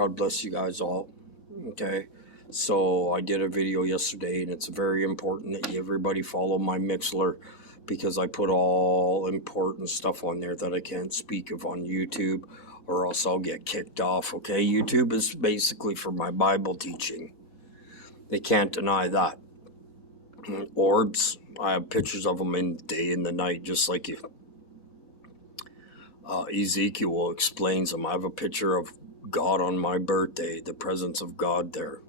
God bless you guys all. Okay. So I did a video yesterday, and it's very important that everybody follow my Mixlr, because I put all important stuff on there that I can't speak of on YouTube, or else I'll get kicked off. Okay. YouTube is basically for my Bible teaching. They can't deny that. Orbs, I have pictures of them in the day and the night, just like you. Ezekiel explains them. I have a picture of God on my birthday, the presence of God there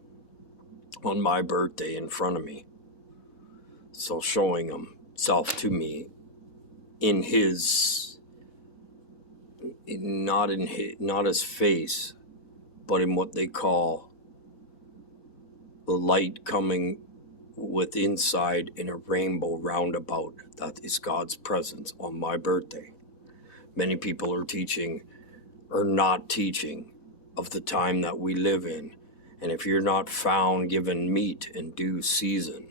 on my birthday in front of me. So showing himself to me in his, not his face, but in what they call the light coming with inside in a rainbow roundabout. That is God's presence on my birthday. Many people are teaching or not teaching of the time that we live in. And if you're not found given meat in due season,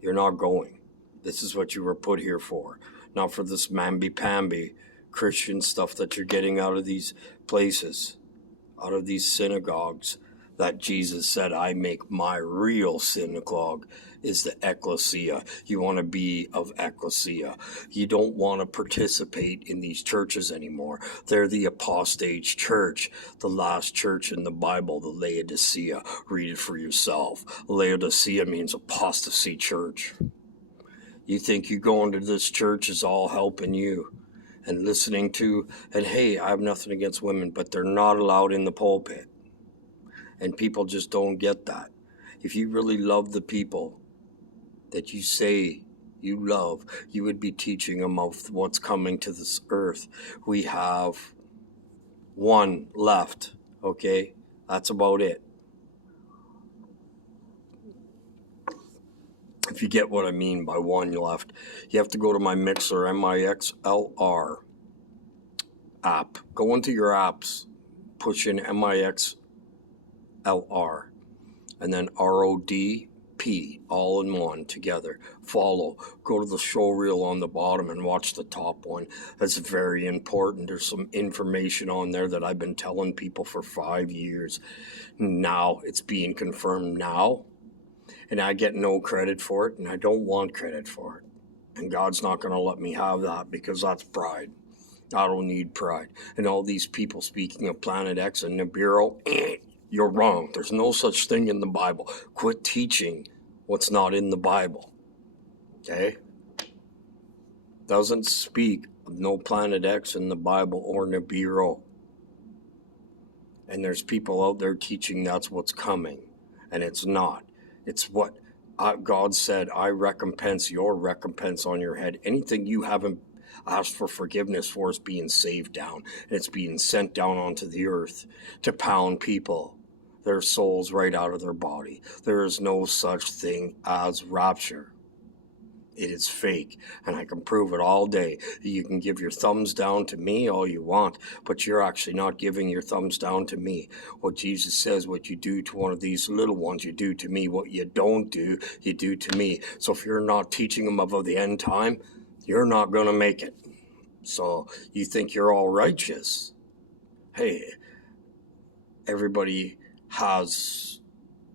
you're not going. This is what you were put here for. Not for this mamby-pamby Christian stuff that you're getting out of these places, out of these synagogues, that Jesus said, I make my real synagogue is the ecclesia. You want to be of ecclesia. You don't want to participate in these churches anymore. They're the apostate church, the last church in the Bible, the Laodicea. Read it for yourself. Laodicea means apostasy church. You think you going to this church is all helping you and listening to, and hey, I have nothing against women, but they're not allowed in the pulpit. And people just don't get that. If you really love the people that you say you love, you would be teaching them of what's coming to this earth. We have one left, okay? That's about it. If you get what I mean by one left, you have to go to my Mixlr, MIXLR app. Go into your apps, push in MIXLR, and then RODP, all in one together. Follow. Go to the show reel on the bottom and watch the top one. That's very important. There's some information on there that I've been telling people for 5 years. Now it's being confirmed now, and I get no credit for it, and I don't want credit for it. And God's not going to let me have that, because that's pride. I don't need pride. And all these people speaking of Planet X and Nibiru, you're wrong. There's no such thing in the Bible. Quit teaching what's not in the Bible. Okay? Doesn't speak of no Planet X in the Bible or Nibiru. And there's people out there teaching that's what's coming. And it's not. It's what God said, I recompense your recompense on your head. Anything you haven't asked for forgiveness for is being saved down. And it's being sent down onto the earth to pound people, their souls right out of their body. There is no such thing as rapture. It is fake, and I can prove it all day. You can give your thumbs down to me all you want, but you're actually not giving your thumbs down to me. What Jesus says, what you do to one of these little ones, you do to me. What you don't do, you do to me. So if you're not teaching them about the end time, you're not going to make it. So you think you're all righteous. Hey, everybody has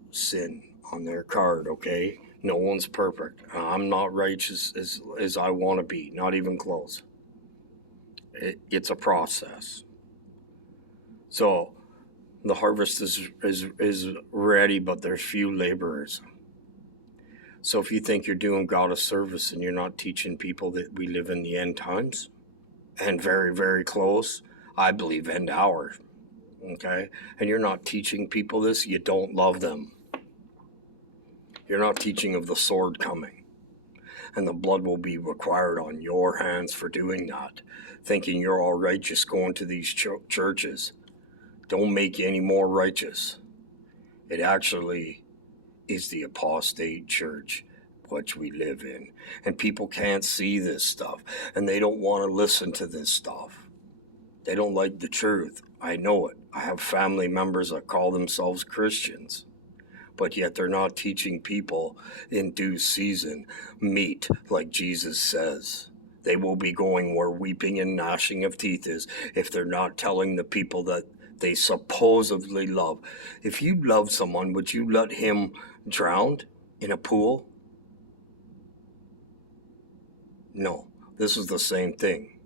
sin on their card, okay? No one's perfect. I'm not righteous as I want to be, not even close. It's a process. So the harvest is ready, but there's few laborers. So if you think you're doing God a service and you're not teaching people that we live in the end times, and very, very close, I believe end hour, okay? And you're not teaching people this, you don't love them. You're not teaching of the sword coming, and the blood will be required on your hands for doing that, thinking you're all righteous going to these churches. Don't make you any more righteous. It actually is the apostate church, which we live in. And people can't see this stuff, and they don't want to listen to this stuff. They don't like the truth. I know it. I have family members that call themselves Christians, but yet they're not teaching people in due season meat like Jesus says. They will be going where weeping and gnashing of teeth is if they're not telling the people that they supposedly love. If you love someone, would you let him drown in a pool? No, this is the same thing.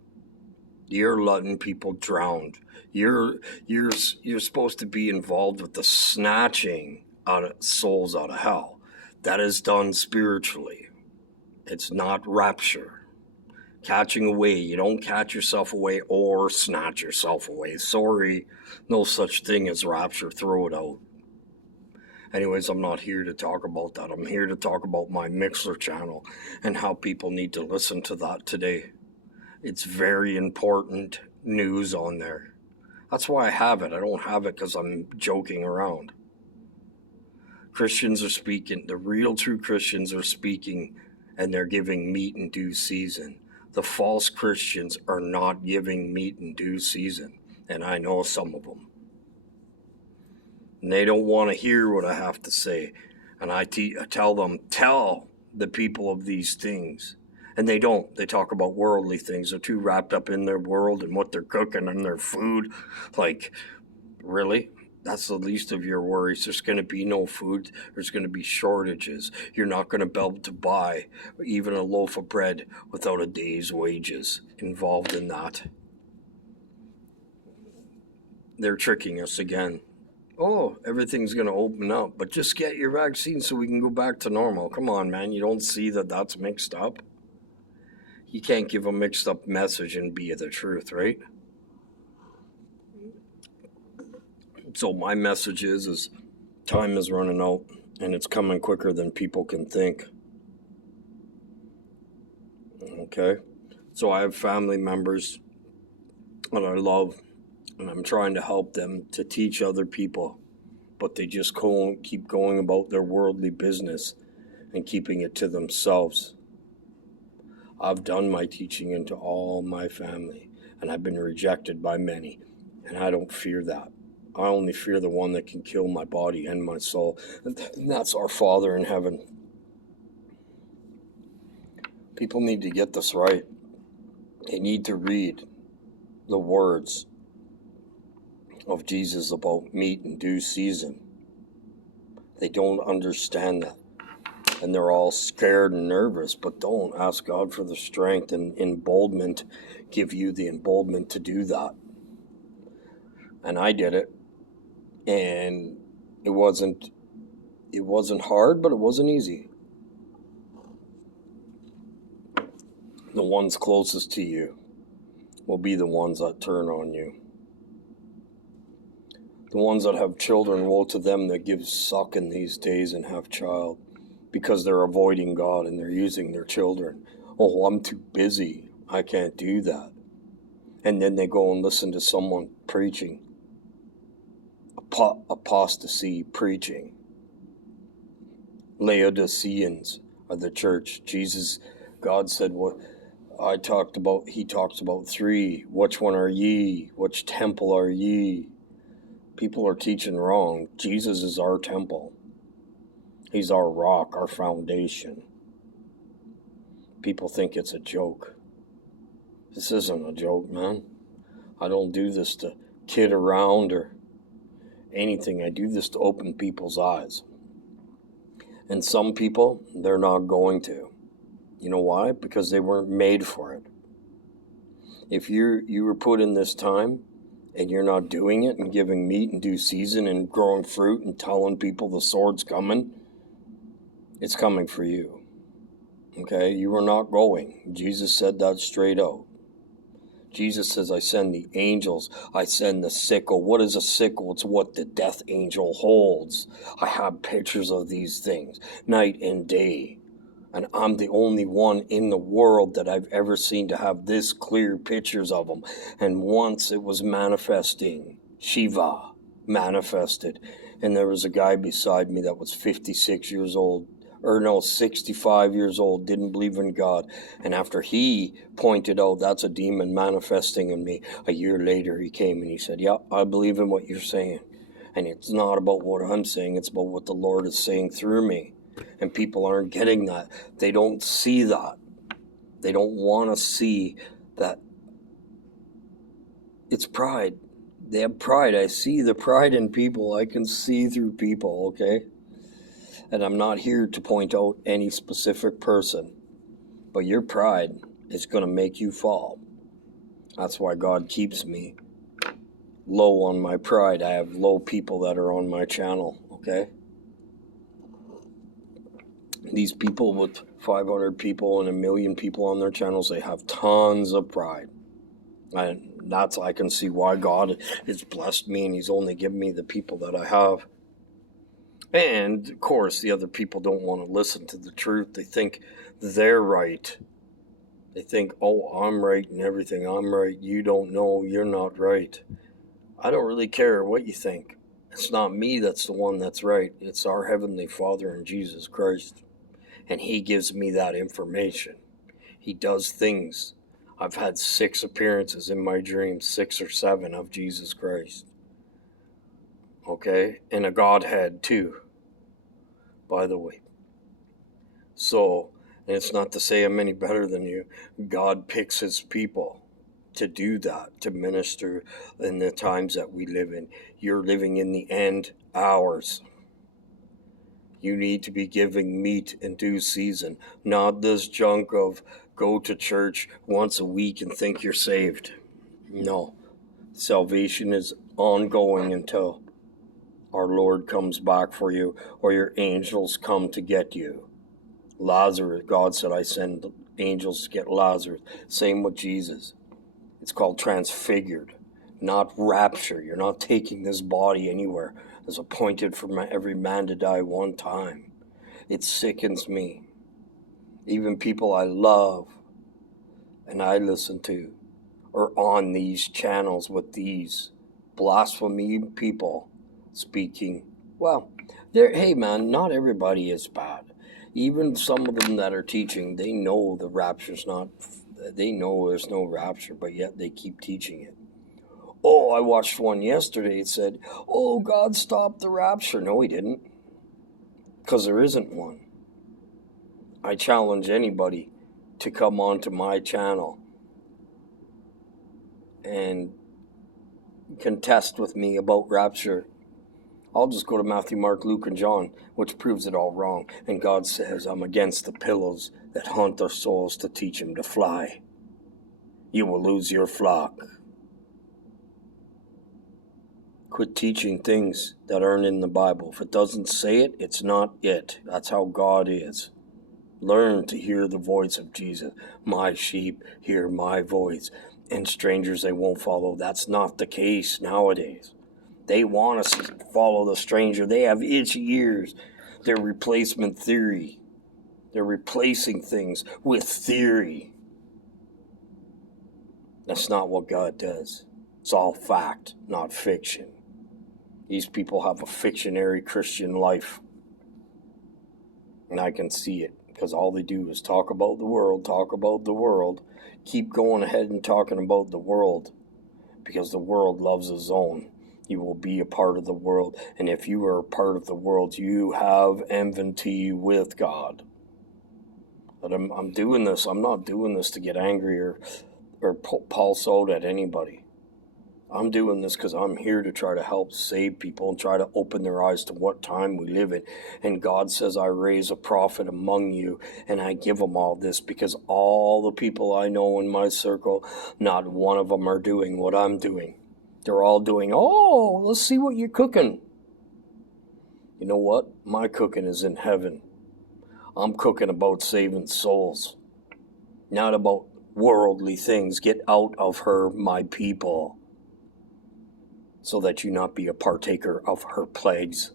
You're letting people drown. You're supposed to be involved with the snatching out of souls out of hell. That is done spiritually. It's not rapture. Catching away. You don't catch yourself away or snatch yourself away. Sorry, no such thing as rapture. Throw it out. Anyways, I'm not here to talk about that. I'm here to talk about my Mixer channel and how people need to listen to that today. It's very important news on there. That's why I have it. I don't have it because I'm joking around. Christians are speaking. The real true Christians are speaking, and they're giving meat in due season. The false Christians are not giving meat in due season, and I know some of them. And they don't want to hear what I have to say. And I tell them, tell the people of these things. And they don't. They talk about worldly things. They're too wrapped up in their world and what they're cooking and their food. Like, really? That's the least of your worries. There's going to be no food. There's going to be shortages. You're not going to be able to buy even a loaf of bread without a day's wages involved in that. They're tricking us again. Oh, everything's going to open up, but just get your vaccine so we can go back to normal. Come on, man. You don't see that that's mixed up? You can't give a mixed up message and be the truth, right? So my message is time is running out, and it's coming quicker than people can think. Okay? So I have family members that I love, and I'm trying to help them to teach other people, but they just keep going about their worldly business and keeping it to themselves. I've done my teaching into all my family, and I've been rejected by many, and I don't fear that. I only fear the one that can kill my body and my soul, and that's our Father in heaven. People need to get this right. They need to read the words of Jesus about meat in due season. They don't understand that, and they're all scared and nervous, but don't ask God for the strength and emboldenment, give you the emboldenment to do that. And I did it. And it wasn't hard, but it wasn't easy. The ones closest to you will be the ones that turn on you. The ones that have children, woe to them that give suck in these days and have child, because they're avoiding God and they're using their children. Oh, I'm too busy. I can't do that. And then they go and listen to someone preaching. Apostasy preaching. Laodiceans are the church. God said what he talks about three. Which one are ye? Which temple are ye? People are teaching wrong. Jesus is our temple. He's our rock, our foundation. People think it's a joke. This isn't a joke, man. I don't do this to kid around or anything. I do this to open people's eyes. And some people, they're not going to. You know why? Because they weren't made for it. If you were put in this time and you're not doing it and giving meat in due season and growing fruit and telling people the sword's coming, it's coming for you. Okay? You are not going. Jesus said that straight out. Jesus says, I send the angels, I send the sickle. What is a sickle? It's what the death angel holds. I have pictures of these things night and day. And I'm the only one in the world that I've ever seen to have this clear pictures of them. And once it was manifesting, Shiva manifested. And there was a guy beside me that was 56 years old. 65 years old, didn't believe in God. And after he pointed out that's a demon manifesting in me, a year later he came and he said, yeah, I believe in what you're saying. And it's not about what I'm saying, it's about what the Lord is saying through me. And people aren't getting that. They don't see that. They don't want to see that. It's pride. They have pride. I see the pride in people. I can see through people, okay? And I'm not here to point out any specific person, but your pride is going to make you fall. That's why God keeps me low on my pride. I have low people that are on my channel, okay? These people with 500 people and 1 million people on their channels, they have tons of pride. And I can see why God has blessed me and he's only given me the people that I have. And, of course, the other people don't want to listen to the truth. They think they're right. They think, oh, I'm right in everything. I'm right. You don't know. You're not right. I don't really care what you think. It's not me that's the one that's right. It's our Heavenly Father in Jesus Christ. And he gives me that information. He does things. I've had 6 appearances in my dreams, 6 or 7 of Jesus Christ. Okay? And a Godhead too, by the way. So, and it's not to say I'm any better than you. God picks his people to do that, to minister in the times that we live in. You're living in the end hours. You need to be giving meat in due season, not this junk of go to church once a week and think you're saved. No, salvation is ongoing until our Lord comes back for you or your angels come to get you. Lazarus, God said, I send angels to get Lazarus. Same with Jesus. It's called transfigured, not rapture. You're not taking this body anywhere. It's appointed for every man to die one time. It sickens me. Even people I love and I listen to are on these channels with these blasphemy people speaking. Well, hey man, not everybody is bad. Even some of them that are teaching, they know the rapture's not, they know there's no rapture, but yet they keep teaching it. Oh, I watched one yesterday. It said, oh, God stopped the rapture. No, he didn't. Because there isn't one. I challenge anybody to come onto my channel and contest with me about rapture. I'll just go to Matthew, Mark, Luke, and John, which proves it all wrong. And God says, I'm against the pillows that haunt their souls to teach them to fly. You will lose your flock. Quit teaching things that aren't in the Bible. If it doesn't say it, it's not it. That's how God is. Learn to hear the voice of Jesus. My sheep hear my voice, and strangers they won't follow. That's not the case nowadays. They want us to follow the stranger. They have itchy ears. They're replacement theory. They're replacing things with theory. That's not what God does. It's all fact, not fiction. These people have a fictionary Christian life. And I can see it because all they do is talk about the world, keep going ahead and talking about the world because the world loves its own. You will be a part of the world. And if you are a part of the world, you have enmity with God. But I'm doing this. I'm not doing this to get angry or pulse out at anybody. I'm doing this because I'm here to try to help save people and try to open their eyes to what time we live in. And God says, I raise a prophet among you and I give them all this because all the people I know in my circle, not one of them are doing what I'm doing. They're all doing, oh, let's see what you're cooking. You know what? My cooking is in heaven. I'm cooking about saving souls, not about worldly things. Get out of her, my people, so that you not be a partaker of her plagues.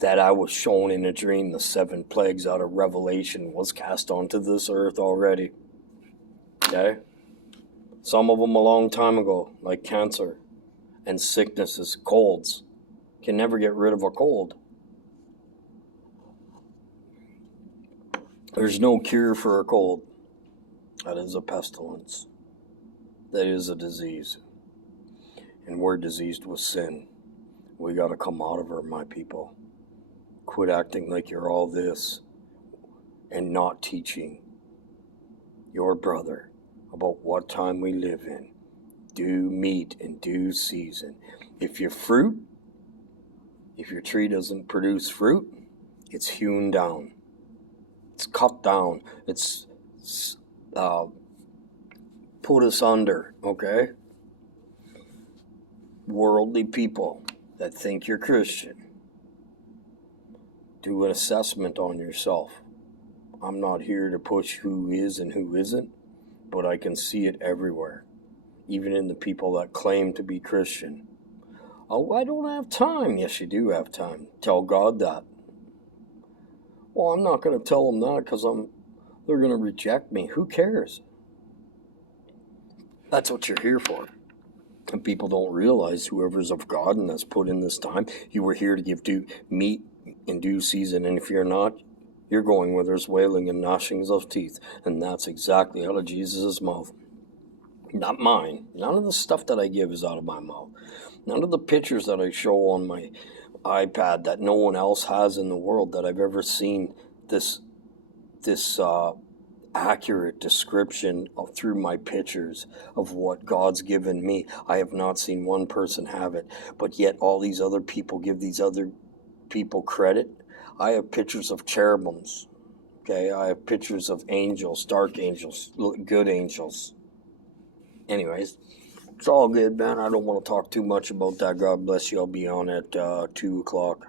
That I was shown in a dream, the 7 plagues out of Revelation was cast onto this earth already. Okay? Some of them a long time ago, like cancer and sicknesses, colds. Can never get rid of a cold. There's no cure for a cold. That is a pestilence. That is a disease. And we're diseased with sin. We got to come out of her, my people. Quit acting like you're all this and not teaching your brother about what time we live in. due meat in due season. If your tree doesn't produce fruit, it's hewn down. It's cut down. It's put us under, okay? Worldly people that think you're Christian, do an assessment on yourself. I'm not here to push who is and who isn't, but I can see it everywhere, even in the people that claim to be Christian. Oh, I don't have time. Yes, you do have time. Tell God that. Well, I'm not going to tell them that because they're going to reject me. Who cares? That's what you're here for. And people don't realize, whoever's of God and that's put in this time, you were here to give meat in due season. And if you're not, you're going where there's wailing and gnashings of teeth. And that's exactly out of Jesus' mouth. Not mine. None of the stuff that I give is out of my mouth. None of the pictures that I show on my iPad that no one else has in the world that I've ever seen this accurate description through my pictures of what God's given me. I have not seen one person have it, but yet all these other people give these other people credit. I have pictures of cherubims, okay? I have pictures of angels, dark angels, good angels. Anyways, it's all good, man. I don't want to talk too much about that. God bless you. I'll be on at 2 o'clock.